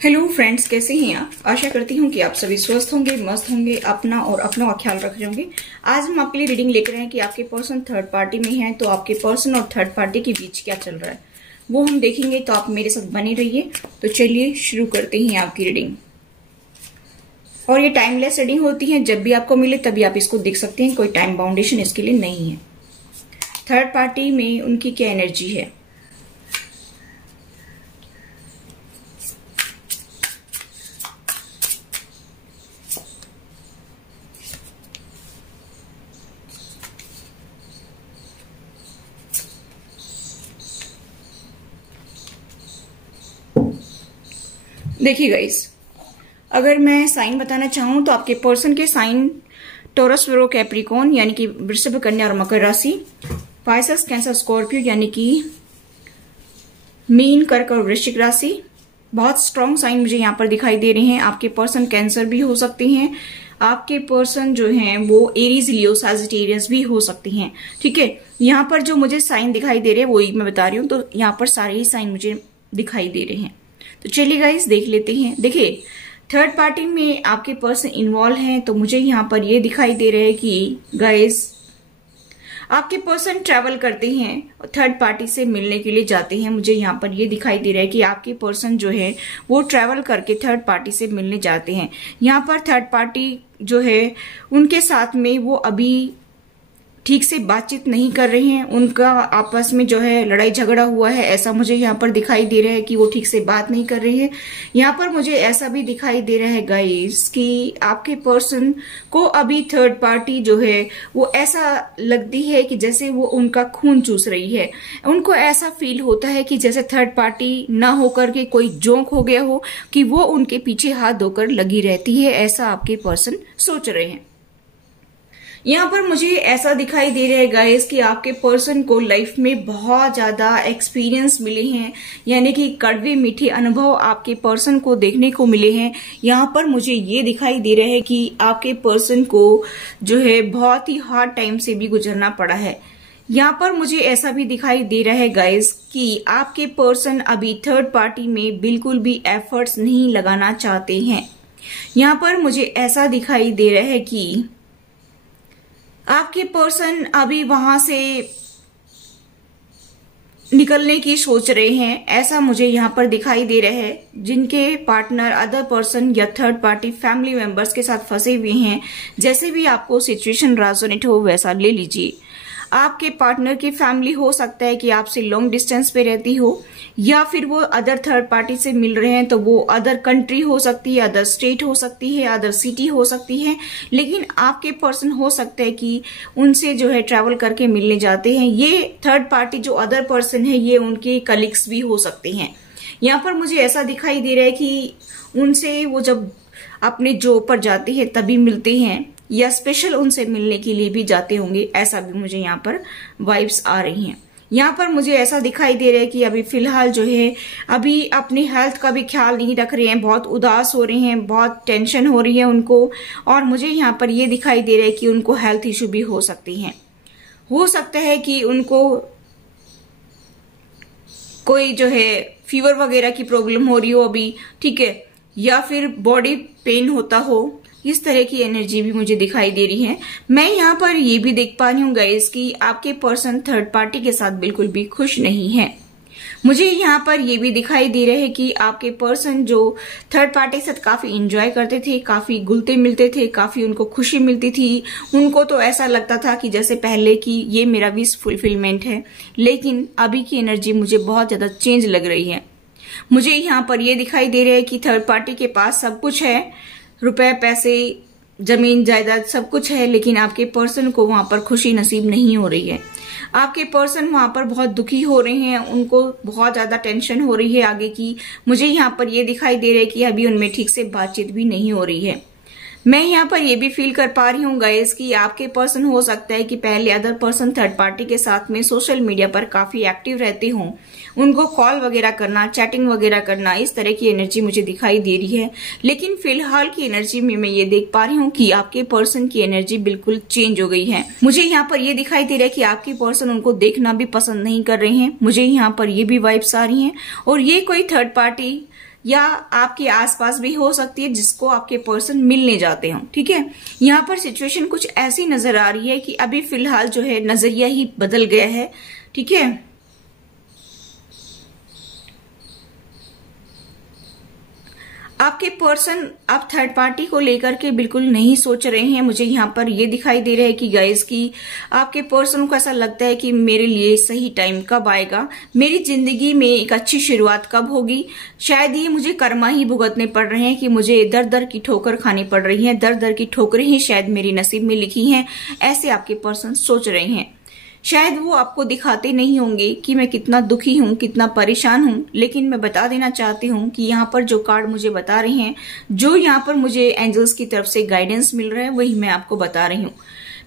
Hello friends, कैसे हैं आप। आशा करती हूँ कि आप सभी स्वस्थ होंगे, मस्त होंगे, अपना और अपनों का ख्याल रख रहे होंगे। आज हम आपके लिए रीडिंग लेकर आए हैं कि आपके पर्सन थर्ड पार्टी में है, तो आपके पर्सन और थर्ड पार्टी के बीच क्या चल रहा है वो हम देखेंगे। तो आप मेरे साथ बने रहिए। तो चलिए शुरू करते हैं आपकी रीडिंग। और ये टाइमलेस रीडिंग होती है, जब भी आपको मिले तभी आप इसको देख सकते हैं, कोई टाइम बाउंडेशन इसके लिए नहीं है। थर्ड पार्टी में उनकी क्या एनर्जी है। देखिए गाइस, अगर मैं साइन बताना चाहूं तो आपके पर्सन के साइन टॉरस, वीरो, कैप्रिकॉर्न यानी कि वृषभ, कन्या और मकर राशि, पाइसेस, कैंसर, स्कॉर्पियो यानी कि मीन, कर्क और वृश्चिक राशि। बहुत स्ट्रॉन्ग साइन मुझे यहाँ पर दिखाई दे रहे हैं। आपके पर्सन कैंसर भी हो सकते हैं, आपके पर्सन जो हैं वो एरीज, लियो, सैजिटेरियस भी हो सकती हैं। ठीक है, यहाँ पर जो मुझे साइन दिखाई दे रहे हैं वही मैं बता रही हूँ। तो यहाँ पर सारे ही साइन मुझे दिखाई दे रहे हैं। तो चलिए गाइस देख लेते हैं। देखिए, थर्ड पार्टी में आपके पर्सन इन्वॉल्व हैं, तो मुझे यहाँ पर ये दिखाई दे रहा है कि गाइस आपके पर्सन ट्रैवल करते हैं और थर्ड पार्टी से मिलने के लिए जाते हैं। मुझे यहाँ पर ये दिखाई दे रहा है कि आपके पर्सन जो है वो ट्रैवल करके थर्ड पार्टी से मिलने जाते हैं। यहाँ पर थर्ड पार्टी जो है उनके साथ में वो अभी ठीक से बातचीत नहीं कर रहे हैं, उनका आपस में जो है लड़ाई झगड़ा हुआ है, ऐसा मुझे यहाँ पर दिखाई दे रहा है कि वो ठीक से बात नहीं कर रहे हैं। यहाँ पर मुझे ऐसा भी दिखाई दे रहा है गाइस कि आपके पर्सन को अभी थर्ड पार्टी जो है वो ऐसा लगती है कि जैसे वो उनका खून चूस रही है। उनको ऐसा फील होता है कि जैसे थर्ड पार्टी ना होकर के कोई जोंक हो गया हो, कि वो उनके पीछे हाथ धोकर लगी रहती है, ऐसा आपके पर्सन सोच रहे हैं। यहाँ पर मुझे ऐसा दिखाई दे रहा है गाइस कि आपके पर्सन को लाइफ में बहुत ज्यादा एक्सपीरियंस मिले हैं, यानी कि कड़वे मीठे अनुभव आपके पर्सन को देखने को मिले हैं। यहाँ पर मुझे ये दिखाई दे रहा है कि आपके पर्सन को जो है बहुत ही हार्ड टाइम से भी गुजरना पड़ा है। यहाँ पर मुझे ऐसा भी दिखाई दे रहा है गाइस कि आपके पर्सन अभी थर्ड पार्टी में बिल्कुल भी एफर्ट्स नहीं लगाना चाहते हैं। यहाँ पर मुझे ऐसा दिखाई दे रहा है कि आपके पर्सन अभी वहां से निकलने की सोच रहे हैं, ऐसा मुझे यहाँ पर दिखाई दे रहा है। जिनके पार्टनर अदर पर्सन या थर्ड पार्टी फैमिली मेंबर्स के साथ फंसे हुए हैं, जैसे भी आपको सिचुएशन रेजोनेट हो वैसा ले लीजिए। आपके पार्टनर की फैमिली हो सकता है कि आपसे लॉन्ग डिस्टेंस पे रहती हो, या फिर वो अदर थर्ड पार्टी से मिल रहे हैं तो वो अदर कंट्री हो सकती है, अदर स्टेट हो सकती है, अदर सिटी हो सकती है। लेकिन आपके पर्सन हो सकता है कि उनसे जो है ट्रैवल करके मिलने जाते हैं। ये थर्ड पार्टी जो अदर पर्सन है ये उनके कलीग्स भी हो सकते हैं। यहाँ पर मुझे ऐसा दिखाई दे रहा है कि उनसे वो जब अपने जॉब पर जाते हैं तभी मिलते हैं, या स्पेशल उनसे मिलने के लिए भी जाते होंगे, ऐसा भी मुझे यहाँ पर वाइब्स आ रही हैं। यहाँ पर मुझे ऐसा दिखाई दे रहा है कि अभी फिलहाल जो है अभी अपनी हेल्थ का भी ख्याल नहीं रख रहे हैं, बहुत उदास हो रहे हैं, बहुत टेंशन हो रही है उनको। और मुझे यहाँ पर ये दिखाई दे रहा है कि उनको हेल्थ इश्यू भी हो सकती हैं। हो सकता है कि उनको कोई जो है फीवर वगैरह की प्रॉब्लम हो रही हो अभी, ठीक है, या फिर बॉडी पेन होता हो, इस तरह की एनर्जी भी मुझे दिखाई दे रही है। मैं यहाँ पर ये भी देख पा रही हूँ गाइस कि आपके पर्सन थर्ड पार्टी के साथ बिल्कुल भी खुश नहीं है। मुझे यहाँ पर ये भी दिखाई दे रहा है कि आपके पर्सन जो थर्ड पार्टी के साथ काफी एंजॉय करते थे, काफी घुलते मिलते थे, काफी उनको खुशी मिलती थी, उनको तो ऐसा लगता था कि जैसे पहले की ये मेरा विश फुलफिलमेंट है। लेकिन अभी की एनर्जी मुझे बहुत ज्यादा चेंज लग रही है। मुझे यहाँ पर ये दिखाई दे रहा है कि थर्ड पार्टी के पास सब कुछ है, रुपए, पैसे, जमीन, जायदाद सब कुछ है, लेकिन आपके पर्सन को वहां पर खुशी नसीब नहीं हो रही है। आपके पर्सन वहां पर बहुत दुखी हो रहे हैं, उनको बहुत ज्यादा टेंशन हो रही है आगे की। मुझे यहाँ पर ये दिखाई दे रहा है कि अभी उनमें ठीक से बातचीत भी नहीं हो रही है। मैं यहाँ पर ये भी फील कर पा रही हूँ गाइस कि आपके पर्सन हो सकता है कि पहले अदर पर्सन थर्ड पार्टी के साथ में सोशल मीडिया पर काफी एक्टिव रहते हों, उनको कॉल वगैरह करना, चैटिंग वगैरह करना, इस तरह की एनर्जी मुझे दिखाई दे रही है। लेकिन फिलहाल की एनर्जी में मैं ये देख पा रही हूँ कि आपके पर्सन की एनर्जी बिल्कुल चेंज हो गई है। मुझे यहाँ पर ये दिखाई दे रहा है कि आपके पर्सन उनको देखना भी पसंद नहीं कर रहे हैं। मुझे यहाँ पर ये भी वाइब्स आ रही हैं, और ये कोई थर्ड पार्टी या आपके आसपास भी हो सकती है जिसको आपके पर्सन मिलने जाते हो। ठीक है, यहाँ पर सिचुएशन कुछ ऐसी नजर आ रही है कि अभी फिलहाल जो है नजरिया ही बदल गया है। ठीक है, आपके पर्सन आप थर्ड पार्टी को लेकर के बिल्कुल नहीं सोच रहे हैं। मुझे यहाँ पर ये दिखाई दे रहा है कि गाइस की आपके पर्सन को ऐसा लगता है कि मेरे लिए सही टाइम कब आएगा, मेरी जिंदगी में एक अच्छी शुरुआत कब होगी। शायद ये मुझे कर्मा ही भुगतने पड़ रहे हैं कि मुझे दर दर की ठोकर खानी पड़ रही है, दर दर की ठोकरें ही शायद मेरी नसीब में लिखी हैं, ऐसे आपके पर्सन सोच रहे हैं। शायद वो आपको दिखाते नहीं होंगे कि मैं कितना दुखी हूं, कितना परेशान हूं, लेकिन मैं बता देना चाहती हूं कि यहाँ पर जो कार्ड मुझे बता रहे हैं, जो यहाँ पर मुझे एंजल्स की तरफ से गाइडेंस मिल रहा है, वही मैं आपको बता रही हूँ।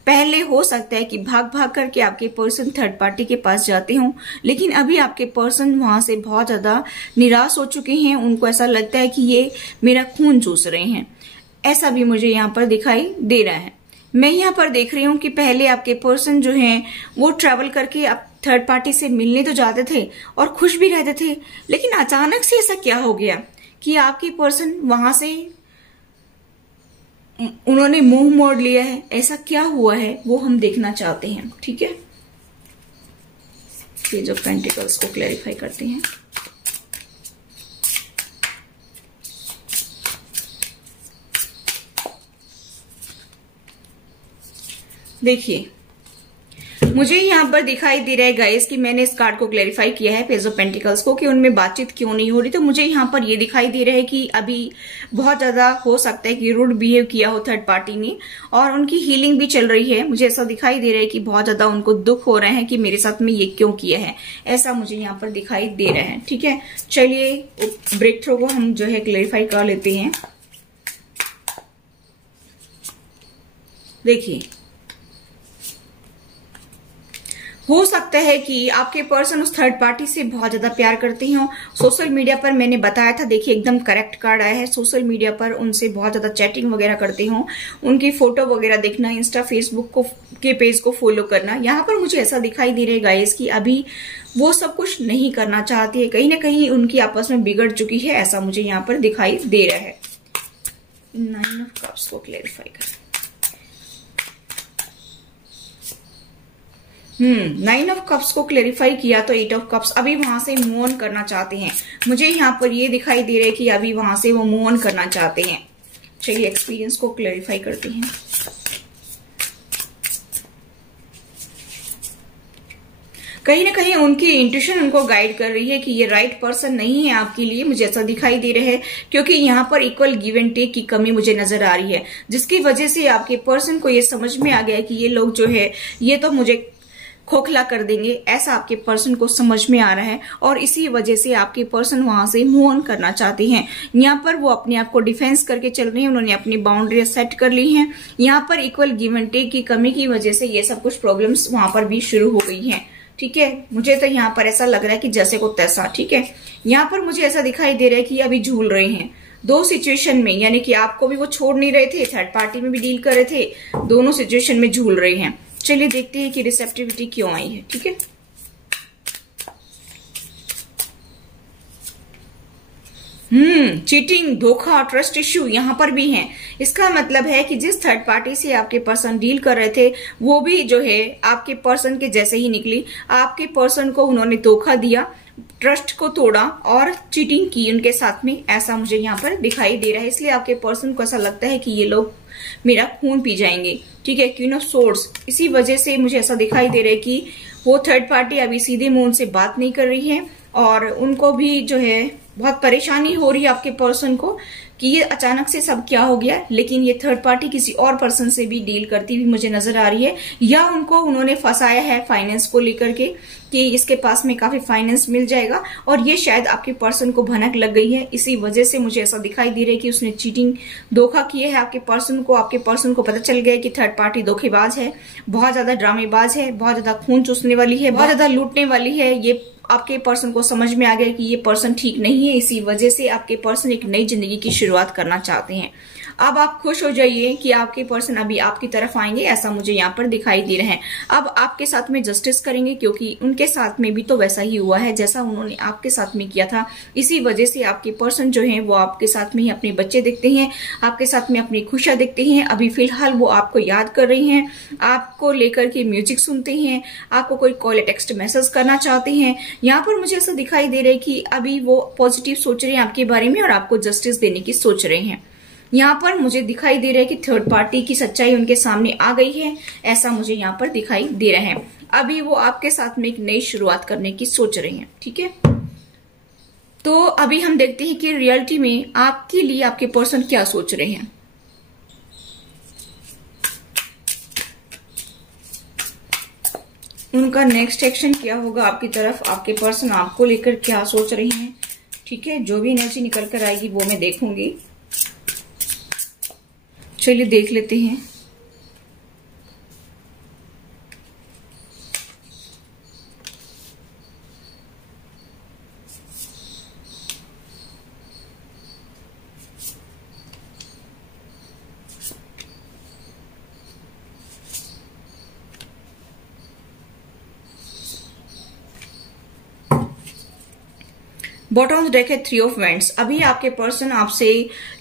पहले हो सकता है कि भाग भाग करके आपके पर्सन थर्ड पार्टी के पास जाते हों, लेकिन अभी आपके पर्सन वहां से बहुत ज्यादा निराश हो चुके हैं। उनको ऐसा लगता है कि ये मेरा खून चूस रहे हैं, ऐसा भी मुझे यहाँ पर दिखाई दे रहा है। मैं यहाँ पर देख रही हूँ कि पहले आपके पर्सन जो हैं वो ट्रैवल करके आप थर्ड पार्टी से मिलने तो जाते थे और खुश भी रहते थे, लेकिन अचानक से ऐसा क्या हो गया कि आपके पर्सन वहां से उन्होंने मुंह मोड़ लिया है। ऐसा क्या हुआ है वो हम देखना चाहते हैं। ठीक है, ये जो पेंटिकल्स को क्लैरिफाई करते हैं। देखिए, मुझे यहाँ पर दिखाई दे रहा है गाइस कि मैंने इस कार्ड को क्लैरिफाई किया है पेज ऑफ पेंटिकल्स को कि उनमें बातचीत क्यों नहीं हो रही। तो मुझे यहाँ पर ये दिखाई दे रहा है कि अभी बहुत ज्यादा हो सकता है कि रूड बिहेव किया हो थर्ड पार्टी ने, और उनकी हीलिंग भी चल रही है। मुझे ऐसा दिखाई दे रहा है कि बहुत ज्यादा उनको दुख हो रहे हैं कि मेरे साथ में ये क्यों किया है, ऐसा मुझे यहाँ पर दिखाई दे रहा है। ठीक है, चलिए ब्रेक थ्रू को हम जो है क्लैरिफाई कर लेते हैं। देखिए, हो सकता है कि आपके पर्सन उस थर्ड पार्टी से बहुत ज्यादा प्यार करते हो। सोशल मीडिया पर मैंने बताया था, देखिए एकदम करेक्ट कार्ड आया है। सोशल मीडिया पर उनसे बहुत ज्यादा चैटिंग वगैरह करते हो, उनकी फोटो वगैरह देखना, इंस्टा फेसबुक को के पेज को फॉलो करना। यहाँ पर मुझे ऐसा दिखाई दे रहा है गाइस कि अभी वो सब कुछ नहीं करना चाहती है, कहीं ना कहीं उनकी आपस में बिगड़ चुकी है, ऐसा मुझे यहाँ पर दिखाई दे रहा है। 9 ऑफ कप्स को क्लैरिफाई कर। 9 ऑफ कप्स को क्लैरिफाई किया तो 8 ऑफ कप्स अभी वहां से मूव ऑन करना चाहते हैं। मुझे यहाँ पर ये दिखाई दे रहा है कि अभी वहां से वो मूव ऑन करना चाहते हैं। चलिए एक्सपीरियंस को क्लैरिफाई करते हैं। कहीं ना कहीं उनकी इंट्यूशन उनको गाइड कर रही है कि ये राइट पर्सन नहीं है आपके लिए। मुझे ऐसा दिखाई दे रहा है क्योंकि यहाँ पर इक्वल गिव एंड टेक की कमी मुझे नजर आ रही है, जिसकी वजह से आपके पर्सन को ये समझ में आ गया कि ये लोग जो है ये तो मुझे खोखला कर देंगे, ऐसा आपके पर्सन को समझ में आ रहा है, और इसी वजह से आपके पर्सन वहां से मूव ऑन करना चाहते हैं। यहाँ पर वो अपने आप को डिफेंस करके चल रहे हैं, उन्होंने अपनी बाउंड्री सेट कर ली हैं। यहाँ पर इक्वल गिव एंड टेक की कमी की वजह से ये सब कुछ प्रॉब्लम्स वहां पर भी शुरू हो गई हैं। ठीक है, मुझे तो यहाँ पर ऐसा लग रहा है कि जैसे को तैसा। ठीक है, यहाँ पर मुझे ऐसा दिखाई दे रहा है कि अभी झूल रहे हैं दो सिचुएशन में, यानी कि आपको भी वो छोड़ नहीं रहे थे, थर्ड पार्टी में भी डील कर रहे थे, दोनों सिचुएशन में झूल रहे हैं। चलिए देखते हैं कि रिसेप्टिविटी क्यों आई है। ठीक है, चीटिंग, धोखा, ट्रस्ट इश्यू यहाँ पर भी है। इसका मतलब है कि जिस थर्ड पार्टी से आपके पर्सन डील कर रहे थे वो भी जो है आपके पर्सन के जैसे ही निकली। आपके पर्सन को उन्होंने धोखा दिया, ट्रस्ट को तोड़ा और चीटिंग की उनके साथ में, ऐसा मुझे यहाँ पर दिखाई दे रहा है। इसलिए आपके पर्सन को ऐसा लगता है कि ये लोग मेरा खून पी जाएंगे। ठीक है, क्वीन ऑफ सोर्ड्स, इसी वजह से मुझे ऐसा दिखाई दे रहा है कि वो थर्ड पार्टी अभी सीधे मुंह उनसे बात नहीं कर रही है, और उनको भी जो है बहुत परेशानी हो रही है आपके पर्सन को कि ये अचानक से सब क्या हो गया। लेकिन ये थर्ड पार्टी किसी और पर्सन से भी डील करती हुई मुझे नजर आ रही है, या उनको उन्होंने फंसाया है फाइनेंस को लेकर के कि इसके पास में काफी फाइनेंस मिल जाएगा, और ये शायद आपके पर्सन को भनक लग गई है। इसी वजह से मुझे ऐसा दिखाई दे रहा है कि उसने चीटिंग, धोखा किया है आपके पर्सन को। आपके पर्सन को पता चल गया कि थर्ड पार्टी धोखेबाज है, बहुत ज्यादा ड्रामेबाज है, बहुत ज्यादा खून चूसने वाली है, बहुत ज्यादा लूटने वाली है। ये आपके पर्सन को समझ में आ गया कि ये पर्सन ठीक नहीं है। इसी वजह से आपके पर्सन एक नई जिंदगी की शुरुआत करना चाहते हैं। अब आप खुश हो जाइए कि आपके पर्सन अभी आपकी तरफ आएंगे, ऐसा मुझे यहाँ पर दिखाई दे रहा है। अब आपके साथ में जस्टिस करेंगे, क्योंकि उनके साथ में भी तो वैसा ही हुआ है जैसा उन्होंने आपके साथ में किया था। इसी वजह से आपके पर्सन जो है वो आपके साथ में ही अपने बच्चे देखते हैं, आपके साथ में अपनी खुशियां देखते हैं। अभी फिलहाल वो आपको याद कर रही हैं, आपको लेकर के म्यूजिक सुनते हैं, आपको कोई कॉल टेक्स्ट मैसेज करना चाहते हैं। यहाँ पर मुझे ऐसा दिखाई दे रहा है कि अभी वो पॉजिटिव सोच रहे हैं आपके बारे में और आपको जस्टिस देने की सोच रहे हैं। यहाँ पर मुझे दिखाई दे रहा है कि थर्ड पार्टी की सच्चाई उनके सामने आ गई है, ऐसा मुझे यहाँ पर दिखाई दे रहा है। अभी वो आपके साथ में एक नई शुरुआत करने की सोच रहे हैं, ठीक है। तो अभी हम देखते हैं कि रियलिटी में आपके लिए आपके पर्सन क्या सोच रहे हैं। उनका नेक्स्ट एक्शन क्या होगा आपकी तरफ, आपके पर्सन आपको लेकर क्या सोच रहे हैं, ठीक है। जो भी एनर्जी निकल कर आएगी वो मैं देखूंगी। चलिए देख लेते हैं। बॉटम ऑफ द डेक है 3 ऑफ वैंड्स। अभी आपके पर्सन आपसे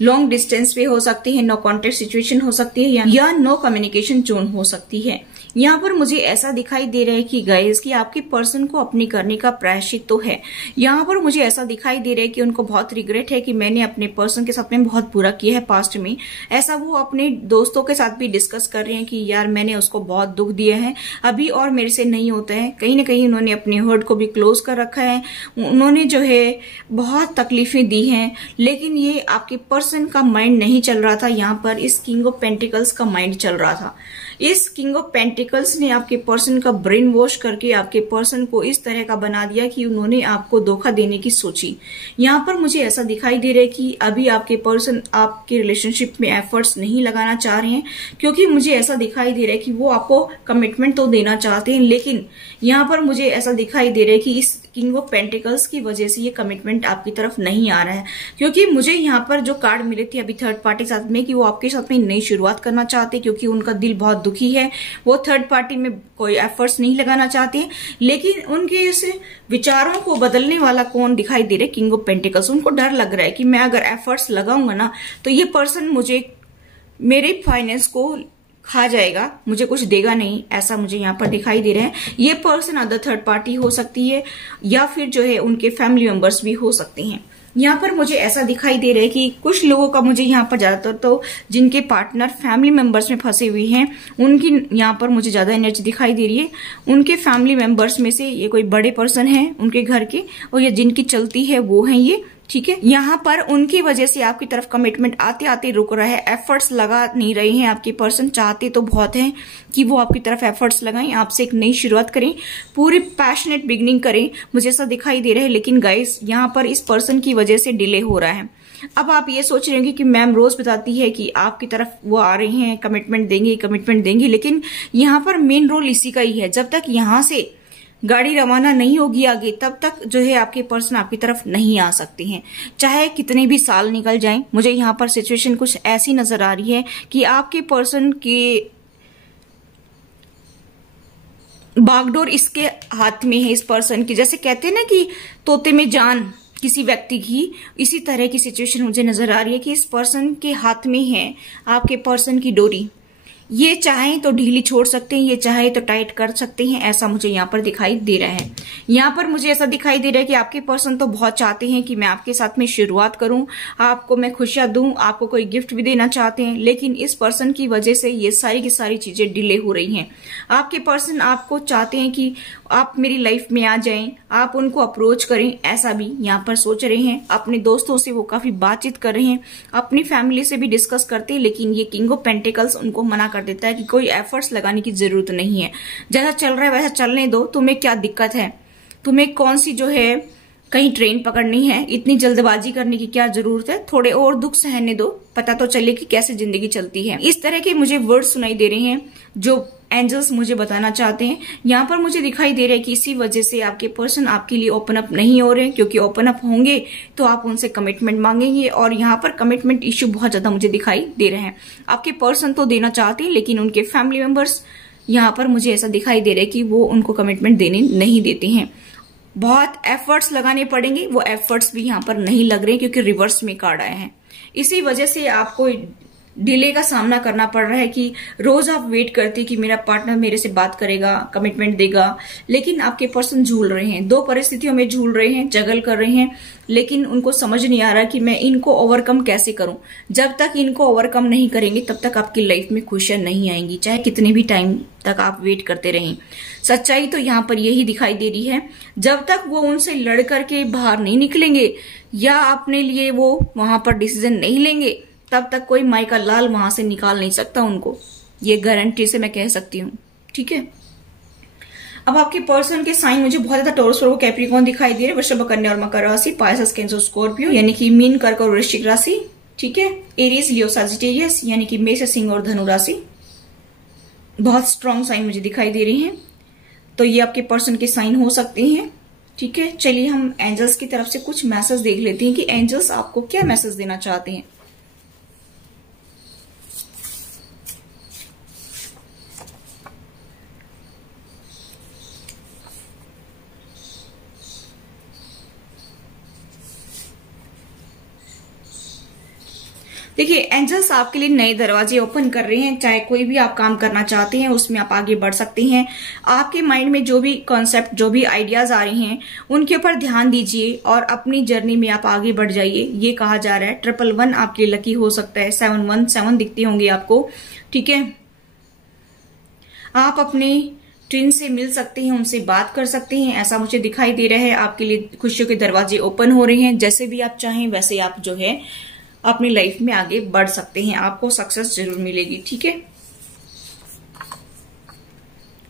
लॉन्ग डिस्टेंस पे हो सकती है, नो कॉन्टेक्ट सिचुएशन हो सकती है या नो कम्युनिकेशन जोन हो सकती है। यहाँ पर मुझे ऐसा दिखाई दे रहा है कि गाइस कि आपके पर्सन को अपनी करने का प्रायश्चित तो है। यहाँ पर मुझे ऐसा दिखाई दे रहा है कि उनको बहुत रिग्रेट है कि मैंने अपने पर्सन के साथ में बहुत बुरा किया है पास्ट में। ऐसा वो अपने दोस्तों के साथ भी डिस्कस कर रहे हैं कि यार मैंने उसको बहुत दुख दिया है अभी और मेरे से नहीं होता है। कहीं ना कहीं उन्होंने अपने हर्ट को भी क्लोज कर रखा है, उन्होंने जो है बहुत तकलीफें दी हैं, लेकिन ये आपके पर्सन का माइंड नहीं चल रहा था। यहाँ पर इस किंग ऑफ पेंटिकल्स का माइंड चल रहा था। इस किंग ऑफ पेंटिकल्स ने आपके पर्सन का ब्रेन वॉश करके आपके पर्सन को इस तरह का बना दिया कि उन्होंने आपको धोखा देने की सोची। यहाँ पर मुझे ऐसा दिखाई दे रहा है कि अभी आपके पर्सन आपके रिलेशनशिप में एफर्ट्स नहीं लगाना चाह रहे हैं, क्योंकि मुझे ऐसा दिखाई दे रहा है कि वो आपको कमिटमेंट तो देना चाहते हैं, लेकिन यहाँ पर मुझे ऐसा दिखाई दे रहा है कि इस किंग ऑफ पेंटिकल्स की वजह से ये कमिटमेंट आपकी तरफ नहीं आ रहा है। क्योंकि मुझे यहाँ पर जो कार्ड मिले थे अभी थर्ड पार्टी साथ में कि वो आपके साथ में नई शुरुआत करना चाहते, क्योंकि उनका दिल बहुत दुखी है, वो थर्ड पार्टी में कोई एफर्ट्स नहीं लगाना चाहते। लेकिन उनके इस विचारों को बदलने वाला कौन दिखाई दे रहा है, किंग ऑफ पेंटिकल्स। उनको डर लग रहा है कि मैं अगर एफर्ट्स लगाऊंगा ना तो ये पर्सन मुझे मेरे फाइनेंस को खा जाएगा, मुझे कुछ देगा नहीं, ऐसा मुझे यहाँ पर दिखाई दे रहा है। ये पर्सन अदर थर्ड पार्टी हो सकती है या फिर जो है उनके फैमिली मेंबर्स भी हो सकते हैं। यहाँ पर मुझे ऐसा दिखाई दे रहा है कि कुछ लोगों का मुझे यहाँ पर ज्यादातर तो जिनके पार्टनर फैमिली मेंबर्स में फंसे हुए हैं उनकी यहाँ पर मुझे ज्यादा एनर्जी दिखाई दे रही है। उनके फैमिली मेंबर्स में से ये कोई बड़े पर्सन है उनके घर के, और ये जिनकी चलती है वो है ये, ठीक है। यहाँ पर उनकी वजह से आपकी तरफ कमिटमेंट आते आते रुक रहा है, एफर्ट्स लगा नहीं रहे हैं। आपके पर्सन चाहते तो बहुत हैं कि वो आपकी तरफ एफर्ट्स लगाएं, आपसे एक नई शुरुआत करें, पूरी पैशनेट बिगनिंग करें, मुझे ऐसा दिखाई दे रहा है। लेकिन गाइस यहाँ पर इस पर्सन की वजह से डिले हो रहा है। अब आप ये सोच रहे होंगे कि मैम रोज बताती है कि आपकी तरफ वो आ रहे हैं, कमिटमेंट देंगे, लेकिन यहाँ पर मेन रोल इसी का ही है। जब तक यहाँ से गाड़ी रवाना नहीं होगी आगे, तब तक जो है आपके पर्सन आपकी तरफ नहीं आ सकते हैं, चाहे कितने भी साल निकल जाएं। मुझे यहाँ पर सिचुएशन कुछ ऐसी नजर आ रही है कि आपके पर्सन के बागडोर इसके हाथ में है, इस पर्सन की। जैसे कहते हैं ना कि तोते में जान किसी व्यक्ति की, इसी तरह की सिचुएशन मुझे नजर आ रही है कि इस पर्सन के हाथ में है आपके पर्सन की डोरी। ये चाहें तो ढीली छोड़ सकते हैं, ये चाहे तो टाइट कर सकते हैं, ऐसा मुझे यहाँ पर दिखाई दे रहा है। यहाँ पर मुझे ऐसा दिखाई दे रहा है कि आपके पर्सन तो बहुत चाहते हैं कि मैं आपके साथ में शुरुआत करूं, आपको मैं खुशियां दूं, आपको कोई गिफ्ट भी देना चाहते हैं, लेकिन इस पर्सन की वजह से ये सारी की सारी चीजें डिले हो रही हैं। आपके पर्सन आपको चाहते हैं कि आप मेरी लाइफ में आ जाएं, आप उनको अप्रोच करें, ऐसा भी यहाँ पर सोच रहे हैं। अपने दोस्तों से वो काफी बातचीत कर रहे हैं, अपनी फैमिली से भी डिस्कस करते हैं, लेकिन ये किंग ऑफ पेंटिकल्स उनको मना कर देता है कि कोई एफर्ट्स लगाने की जरूरत नहीं है, जैसा चल रहा है वैसा चलने दो, तुम्हें क्या दिक्कत है, तुम्हें कौन सी जो है कहीं ट्रेन पकड़नी है, इतनी जल्दबाजी करने की क्या जरूरत है, थोड़े और दुख सहने दो, पता तो चले कि कैसे जिंदगी चलती है। इस तरह के मुझे वर्ड सुनाई दे रहे हैं जो एंजल्स मुझे बताना चाहते हैं। यहाँ पर मुझे दिखाई दे रहा है कि इसी वजह से आपके पर्सन आपके लिए ओपन अप नहीं हो रहे हैं, क्योंकि ओपन अप होंगे तो आप उनसे कमिटमेंट मांगेंगे, और यहाँ पर कमिटमेंट इश्यू बहुत ज्यादा मुझे दिखाई दे रहे हैं। आपके पर्सन तो देना चाहते हैं, लेकिन उनके फैमिली मेंबर्स यहाँ पर मुझे ऐसा दिखाई दे रहा है कि वो उनको कमिटमेंट देने नहीं देते हैं। बहुत एफर्ट्स लगाने पड़ेंगे, वो एफर्ट्स भी यहाँ पर नहीं लग रहे, क्योंकि रिवर्स में कार्ड आए हैं। इसी वजह से आपको डिले का सामना करना पड़ रहा है कि रोज आप वेट करते कि मेरा पार्टनर मेरे से बात करेगा, कमिटमेंट देगा, लेकिन आपके पर्सन झूल रहे हैं। दो परिस्थितियों में झूल रहे हैं, जगल कर रहे हैं, लेकिन उनको समझ नहीं आ रहा कि मैं इनको ओवरकम कैसे करूं। जब तक इनको ओवरकम नहीं करेंगे तब तक आपकी लाइफ में खुशियां नहीं आएंगी, चाहे कितने भी टाइम तक आप वेट करते रहें। सच्चाई तो यहाँ पर यही दिखाई दे रही है, जब तक वो उनसे लड़ करके बाहर नहीं निकलेंगे या अपने लिए वो वहां पर डिसीजन नहीं लेंगे, तब तक कोई माई का लाल वहां से निकाल नहीं सकता उनको। ये गारंटी से मैं कह सकती हूँ, ठीक है। अब आपके पर्सन के साइन मुझे बहुत ज्यादा टॉरस और कैप्रिकॉर्न दिखाई दे रहे, वृषभ, कन्या और मकर राशि, पाइसेस, कैंसर, स्कॉर्पियो यानी कि मीन, कर्क और वृश्चिक राशि, ठीक है। एरीज, लियो, सजिटेरियस यानी कि मेष, सिंह और धनु राशि। बहुत स्ट्रॉन्ग साइन मुझे दिखाई दे रही है, तो ये आपके पर्सन के साइन हो सकते हैं, ठीक है। चलिए हम एंजल्स की तरफ से कुछ मैसेज देख लेते हैं कि एंजल्स आपको क्या मैसेज देना चाहते हैं। देखिए, एंजल्स आपके लिए नए दरवाजे ओपन कर रहे हैं। चाहे कोई भी आप काम करना चाहते हैं उसमें आप आगे बढ़ सकते हैं। आपके माइंड में जो भी कॉन्सेप्ट, जो भी आइडियाज आ रहे हैं उनके ऊपर ध्यान दीजिए और अपनी जर्नी में आप आगे बढ़ जाइए, ये कहा जा रहा है। 111 आपके लिए लकी हो सकता है, 717 दिखते होंगे आपको, ठीक है। आप अपने ट्विन से मिल सकते हैं, उनसे बात कर सकते हैं, ऐसा मुझे दिखाई दे रहा है। आपके लिए खुशियों के दरवाजे ओपन हो रहे हैं। जैसे भी आप चाहें वैसे आप जो है अपनी लाइफ में आगे बढ़ सकते हैं, आपको सक्सेस जरूर मिलेगी, ठीक है।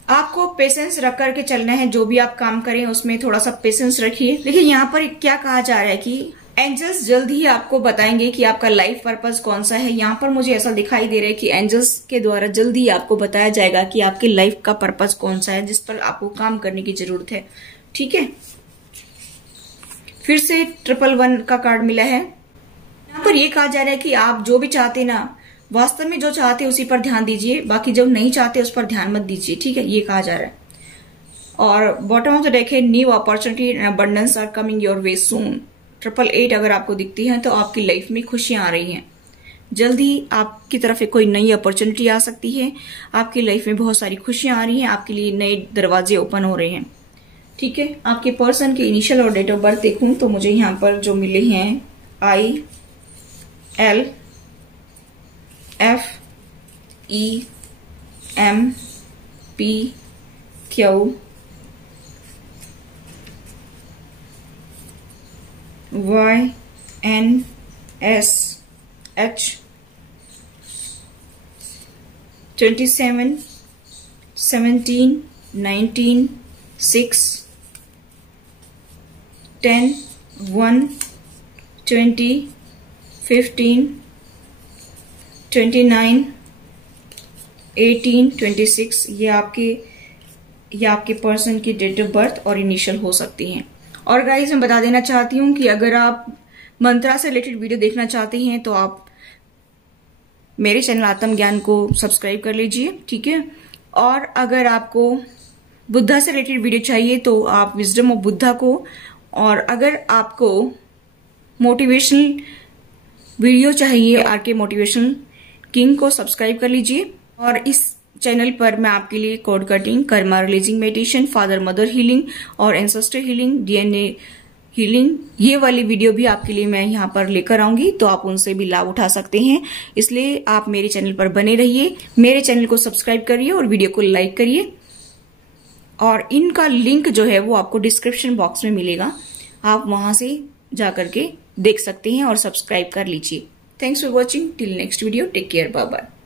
आपको पेशेंस रख करके चलना है, जो भी आप काम करें उसमें थोड़ा सा पेशेंस रखिए। देखिए, यहाँ पर क्या कहा जा रहा है कि एंजल्स जल्द ही आपको बताएंगे कि आपका लाइफ पर्पस कौन सा है। यहाँ पर मुझे ऐसा दिखाई दे रहा है कि एंजल्स के द्वारा जल्द ही आपको बताया जाएगा कि आपकी लाइफ का पर्पस कौन सा है, जिस पर आपको काम करने की जरूरत है, ठीक है। फिर से 111 का कार्ड मिला है। यहाँ पर ये कहा जा रहा है कि आप जो भी चाहते ना, वास्तव में जो चाहते उसी पर ध्यान दीजिए, बाकी जो नहीं चाहते उस पर ध्यान मत दीजिए, ठीक है, ये कहा जा रहा है। और बॉटम ऑफ द डेक है, new opportunity and abundance are coming your way soon. 888 अगर आपको दिखती है तो आपकी लाइफ में खुशियां आ रही हैं। जल्द ही आपकी तरफ कोई नई अपॉर्चुनिटी आ सकती है, आपकी लाइफ में बहुत सारी खुशियां आ रही हैं, आपके लिए नए दरवाजे ओपन हो रहे हैं, ठीक है। आपके पर्सन के इनिशियल और डेट ऑफ बर्थ देखूं तो मुझे यहाँ पर जो मिले हैं ILFEM PQ YNSH 27 17 19 6 10 1 20 15 29 18 26 ये आपके पर्सन की डेट ऑफ बर्थ और इनिशियल हो सकती हैं। और गाइस, मैं बता देना चाहती हूँ कि अगर आप मंत्रा से रिलेटेड वीडियो देखना चाहते हैं तो आप मेरे चैनल आत्म ज्ञान को सब्सक्राइब कर लीजिए, ठीक है। और अगर आपको बुद्धा से रिलेटेड वीडियो चाहिए तो आप विजडम ऑफ बुद्धा को, और अगर आपको मोटिवेशनल वीडियो चाहिए आरके मोटिवेशनल किंग को सब्सक्राइब कर लीजिए। और इस चैनल पर मैं आपके लिए code cutting, Karma releasing meditation, father mother healing और एंसेस्टर हीलिंग, DNA हीलिंग, ये वाली वीडियो भी आपके लिए मैं यहाँ पर लेकर आऊंगी, तो आप उनसे भी लाभ उठा सकते हैं। इसलिए आप मेरे चैनल पर बने रहिए, मेरे चैनल को सब्सक्राइब करिए और वीडियो को लाइक करिए। और इनका लिंक जो है वो आपको डिस्क्रिप्शन बॉक्स में मिलेगा, आप वहां से जाकर के देख सकते हैं और सब्सक्राइब कर लीजिए। Thanks for watching, till next video, take care, bye bye.